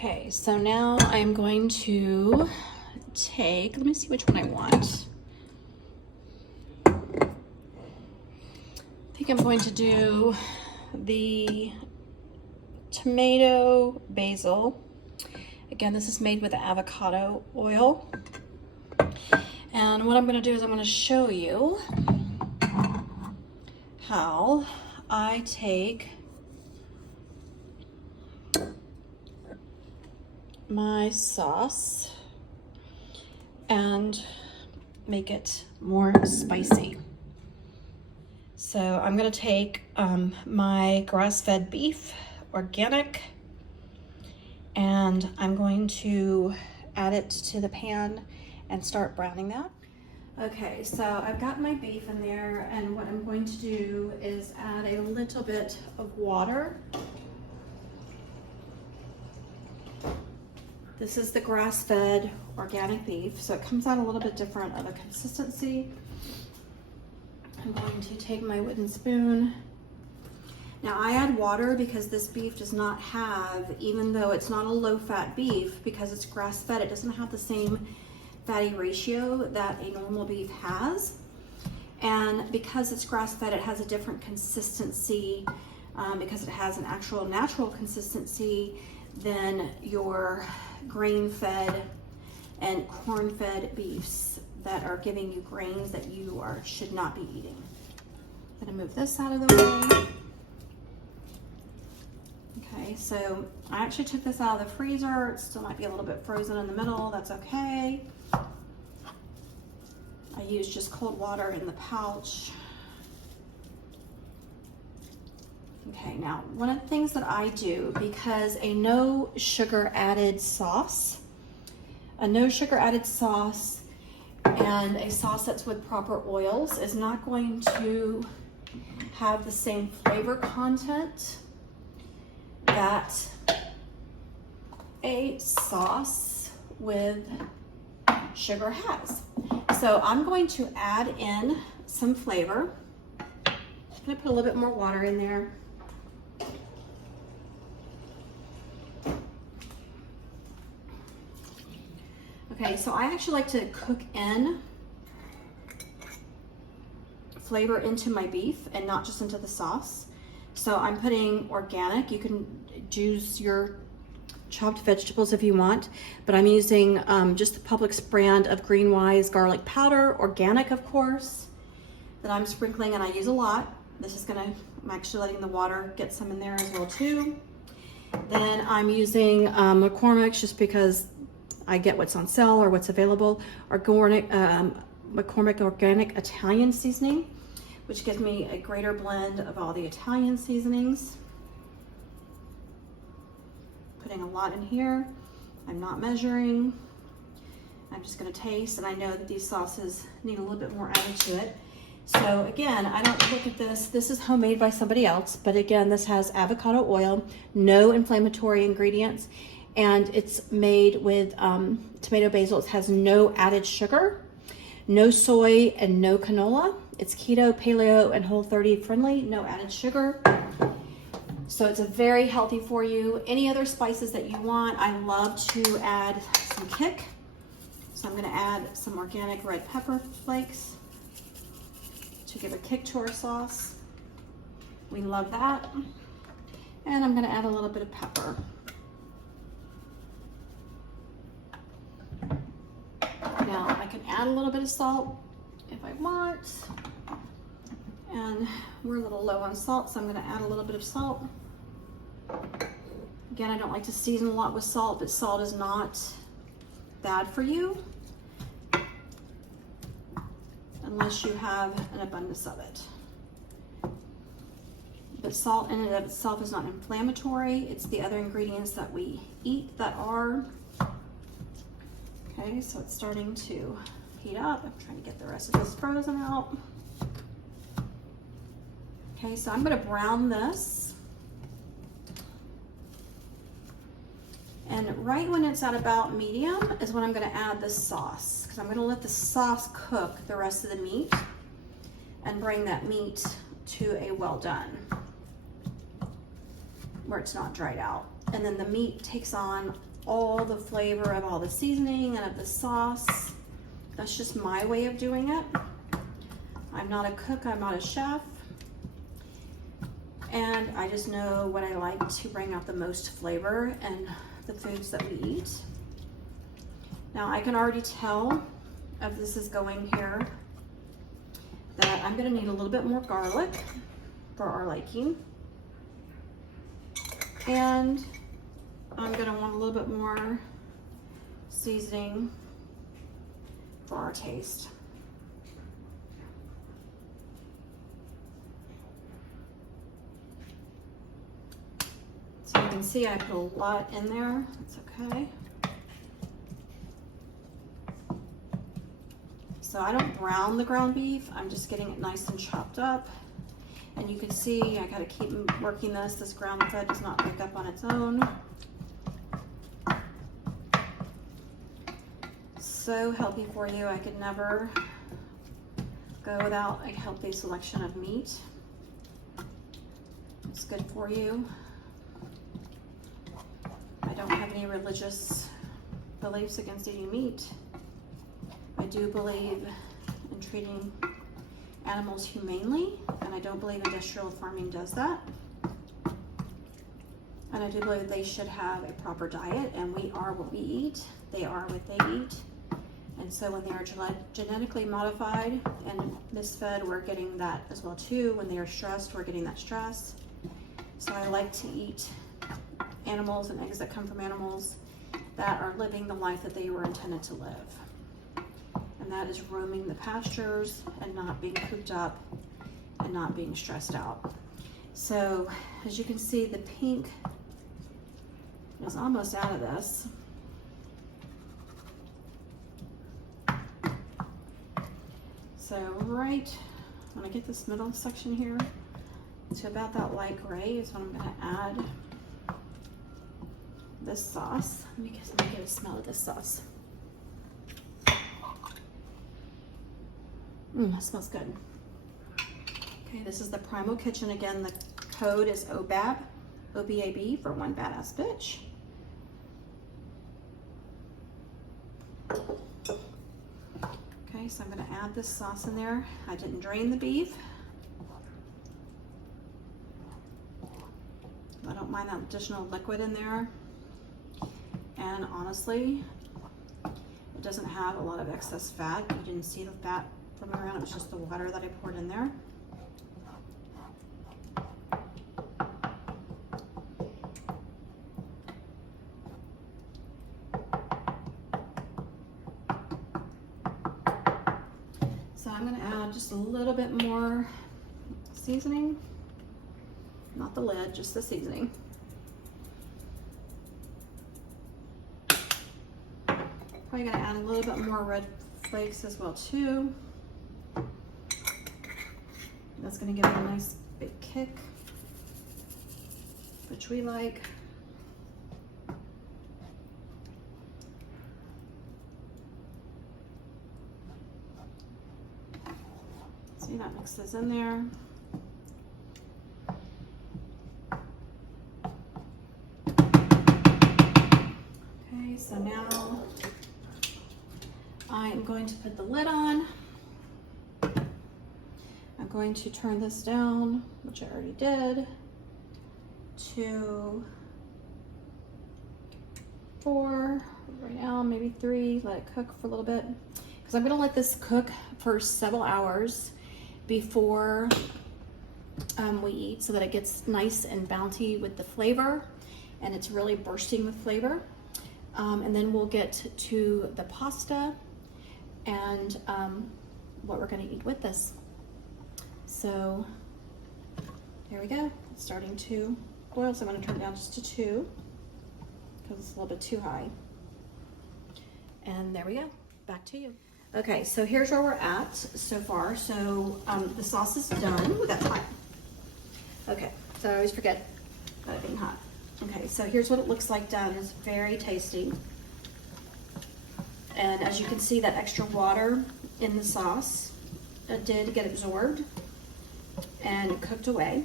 Okay, so now I'm going to take, let me see which one I want. I think I'm going to do the tomato basil. Again, this is made with avocado oil. And what I'm going to do is I'm going to show you how I take my sauce and make it more spicy. So I'm going to take my grass-fed beef, organic, and I'm going to add it to the pan and start browning that. Okay, so I've got my beef in there, and what I'm going to do is add a little bit of water. This is the grass-fed organic beef, so it comes out a little bit different of a consistency. I'm going to take my wooden spoon. Now I add water because this beef does not have, even though it's not a low-fat beef, because it's grass-fed, it doesn't have the same fatty ratio that a normal beef has. And because it's grass-fed, it has a different consistency because it has an actual natural consistency than your grain-fed and corn-fed beefs that are giving you grains that you should not be eating. I'm gonna move this out of the way. Okay, so I actually took this out of the freezer. It still might be a little bit frozen in the middle. That's okay. I used just cold water in the pouch. Okay, now one of the things that I do, because a no sugar added sauce and a sauce that's with proper oils is not going to have the same flavor content that a sauce with sugar has. So I'm going to add in some flavor. I'm going to put a little bit more water in there. Okay, so I actually like to cook in flavor into my beef and not just into the sauce. So I'm putting organic. You can use your chopped vegetables if you want, but I'm using just the Publix brand of Greenwise garlic powder, organic of course, that I'm sprinkling, and I use a lot. I'm actually letting the water get some in there as well too. Then I'm using McCormick's just because I get what's on sale or what's available. McCormick Organic Italian Seasoning, which gives me a greater blend of all the Italian seasonings. Putting a lot in here. I'm not measuring. I'm just gonna taste, and I know that these sauces need a little bit more added to it. So again, I don't look at this. This is homemade by somebody else, but again, this has avocado oil, no inflammatory ingredients, and it's made with tomato basil. It has no added sugar, no soy, and no canola. It's keto, paleo, and Whole30 friendly, no added sugar. So it's a very healthy for you. Any other spices that you want, I love to add some kick. So I'm gonna add some organic red pepper flakes to give a kick to our sauce. We love that. And I'm gonna add a little bit of pepper. Now I can add a little bit of salt if I want. And we're a little low on salt, so I'm gonna add a little bit of salt. Again, I don't like to season a lot with salt, but salt is not bad for you unless you have an abundance of it. But salt in and of itself is not inflammatory. It's the other ingredients that we eat that are. Okay, so it's starting to heat up. I'm trying to get the rest of this frozen out. Okay, so I'm gonna brown this. And right when it's at about medium is when I'm gonna add the sauce, because I'm gonna let the sauce cook the rest of the meat and bring that meat to a well done, where it's not dried out. and then the meat takes on all the flavor of all the seasoning and of the sauce. That's just my way of doing it. I'm not a cook, I'm not a chef. And I just know what I like to bring out the most flavor in the foods that we eat. Now I can already tell if this is going here that I'm gonna need a little bit more garlic for our liking. And I'm gonna want a little bit more seasoning for our taste. So you can see I put a lot in there, it's okay. So I don't brown the ground beef, I'm just getting it nice and chopped up. And you can see I gotta keep working this. This ground fed does not pick up on its own. So healthy for you. I could never go without a healthy selection of meat. It's good for you. I don't have any religious beliefs against eating meat. I do believe in treating animals humanely, and I don't believe industrial farming does that. And I do believe they should have a proper diet, and we are what we eat. They are what they eat. And so when they are genetically modified and misfed, we're getting that as well too. When they are stressed, we're getting that stress. So I like to eat animals and eggs that come from animals that are living the life that they were intended to live. And that is roaming the pastures and not being cooped up and not being stressed out. So as you can see, the pink is almost out of this. So right when I get this middle section here to about that light gray is when I'm going to add this sauce. Let me get a smell of this sauce. That smells good. Okay, this is the Primal Kitchen. Again, the code is OBAB, OBAB for one badass bitch. Okay, so I'm gonna add this sauce in there. I didn't drain the beef. I don't mind that additional liquid in there. And honestly, it doesn't have a lot of excess fat. You didn't see the fat from around, it was just the water that I poured in there. So I'm gonna add just a little bit more seasoning, not the lid, just the seasoning. Probably gonna add a little bit more red flakes as well too. That's gonna give it a nice big kick, which we like. See, that mixes in there. Okay, so now I am going to put the lid on. I'm going to turn this down, which I already did, to 4 right now, maybe 3. Let it cook for a little bit, because I'm going to let this cook for several hours before we eat, so that it gets nice and bounty with the flavor and it's really bursting with flavor. And then we'll get to the pasta and what we're going to eat with this. So there we go. It's starting to boil, so I'm going to turn it down just to 2 because it's a little bit too high. And there we go. Back to you. Okay, so here's where we're at so far. So the sauce is done. Ooh, that's hot. Okay, so I always forget about it being hot. Okay, so here's what it looks like done. It's very tasty. And as you can see, that extra water in the sauce did get absorbed and cooked away.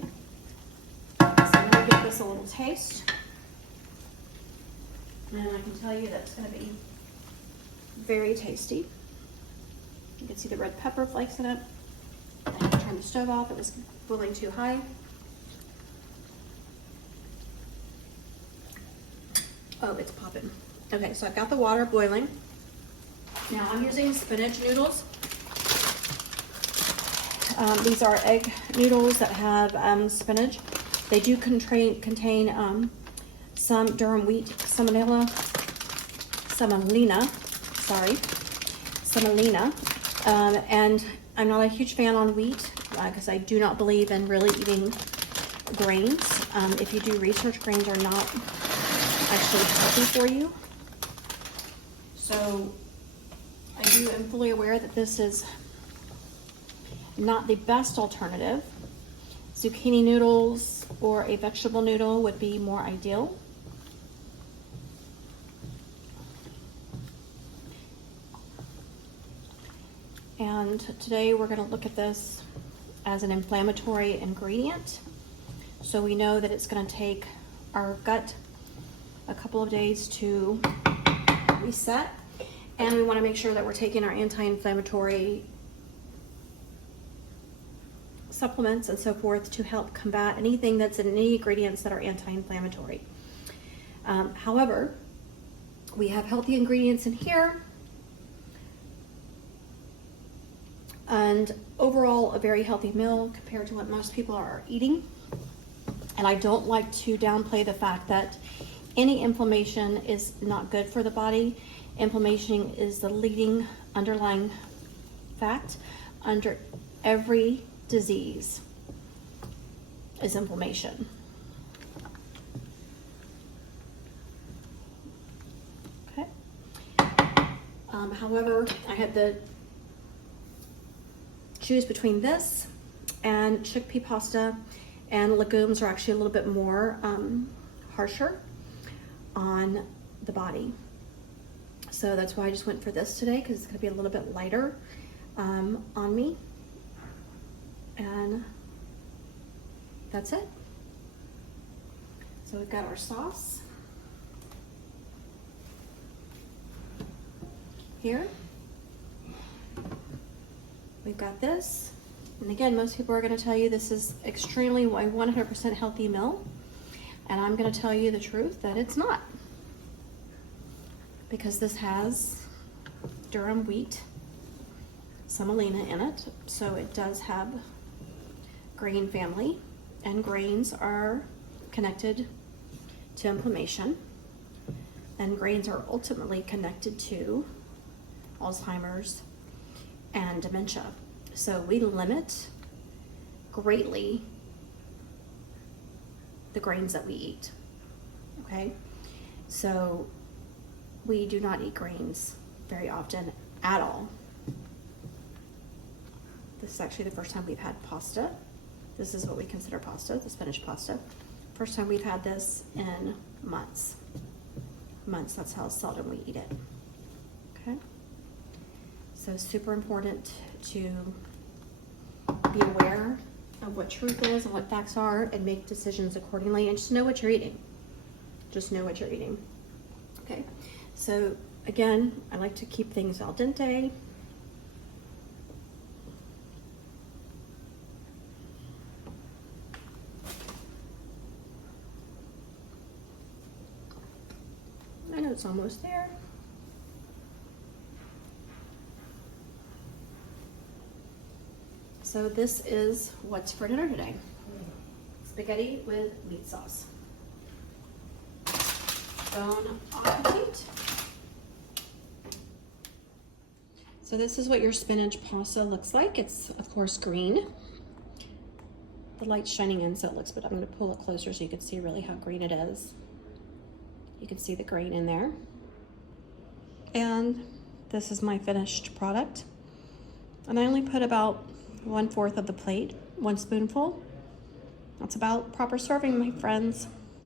So I'm gonna give this a little taste. And I can tell you that's gonna be very tasty. You can see the red pepper flakes in it. I had to turn the stove off, it was boiling too high. Oh, it's popping. Okay, so I've got the water boiling. Now I'm using spinach noodles. These are egg noodles that have spinach. They do contain some durum wheat semolina, and I'm not a huge fan on wheat because I do not believe in really eating grains. If you do research, grains are not actually healthy for you. So I am fully aware that this is not the best alternative. Zucchini noodles or a vegetable noodle would be more ideal. And today we're going to look at this as an inflammatory ingredient. So we know that it's going to take our gut a couple of days to reset. And we want to make sure that we're taking our anti-inflammatory supplements and so forth to help combat anything that's in any ingredients that are anti-inflammatory. However, we have healthy ingredients in here, and overall a very healthy meal compared to what most people are eating. And I don't like to downplay the fact that any inflammation is not good for the body. Inflammation is the leading underlying fact under every disease is inflammation. Okay. However, I had to choose between this and chickpea pasta, and legumes are actually a little bit more harsher on the body. So that's why I just went for this today, because it's going to be a little bit lighter on me. And that's it. So we've got our sauce here. We've got this. And again, most people are going to tell you this is extremely 100% healthy meal. And I'm going to tell you the truth that it's not. Because this has durum wheat semolina in it. So it does have grain family, and grains are connected to inflammation, and grains are ultimately connected to Alzheimer's and dementia. So we limit greatly the grains that we eat. Okay, so we do not eat grains very often at all. This is actually the first time we've had pasta. This is what we consider pasta, the spinach pasta. First time we've had this in months. That's how seldom we eat it. Okay? So super important to be aware of what truth is and what facts are and make decisions accordingly, and just know what you're eating. Just know what you're eating. Okay? So again, I like to keep things al dente. I know it's almost there. So this is what's for dinner today. Spaghetti with meat sauce. Bon appetit. So this is what your spinach pasta looks like. It's of course green. The light's shining in so it looks, but I'm going to pull it closer so you can see really how green it is. You can see the grain in there. And this is my finished product. And I only put about 1/4 of the plate, 1 spoonful. That's about proper serving, my friends.